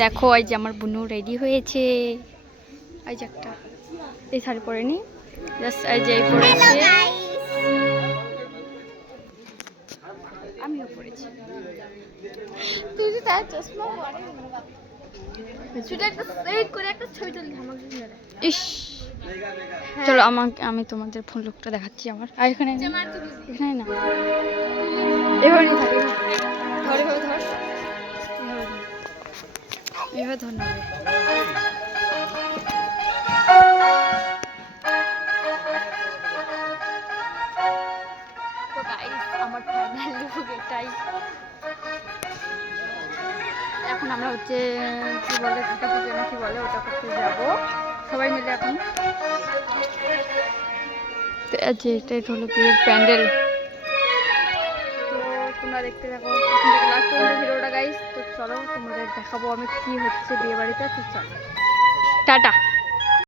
দেখো এই যে আমার বুনু রেডি হয়েছে। এই যে একটা এই শাড়ি পরে নি, জাস্ট এই যে পরেছে, আমিও পরেছি। তুই যে তার চশমা পরে সেটা একটা এই করে একটা ছবি তুলি আমাকে দিলে। ইস চলো আমি তোমাদের ফোন লোকটা দেখাচ্ছি আমার। আর এখানে এখানে না, এভাবে নিয়ে থাকে, ধর এভাবে ধর, এভাবে ধর না। তো গাইস আমার ফাইনাল লুক এটাই। এখন আমরা হচ্ছে কি বলে ঘাটা পুজো না কি বলে ওটা করতে যাবো সবাই মিলে এখন। যে এটাই হলো বিয়ের প্যান্ডেল। তো তোমরা দেখতে থাকো প্রথম থেকে লাস্ট পর্যন্ত ভিডিওটা গাইস। তো চলো তোমাদের দেখাবো আমি কি হচ্ছে বিয়ে বাড়িতে। তো চলো টাটা।